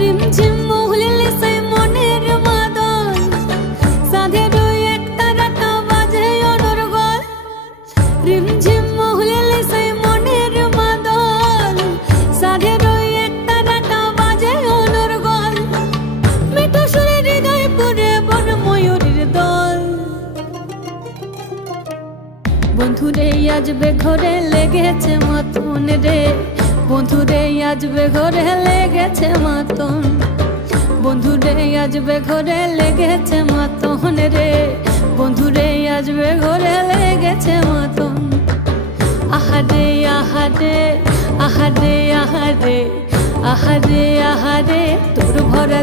রিমঝিম মহুলিলে সেই মনের মাদল সাধের এক তারাটা বাজে অনর্গল রিমঝিম মহুলিলে সেই মনের মাদল সাধের এক তারাটা বাজে অনর্গল মিঠু সুরে হৃদয় পুরে বন ময়ূরীর দল বন্ধুরে আজবে ঘরে লেগেছে মাতন রে বন্ধুরে আজবে ঘরে লেগেছে মাতন বন্ধুরে আজবে ঘরে লেগেছে মাতন রে বন্ধুরে আজবে ঘরে লেগেছে মাতন আহারে আহারে আহারে আহারে আহারে আহারে তোর ভরা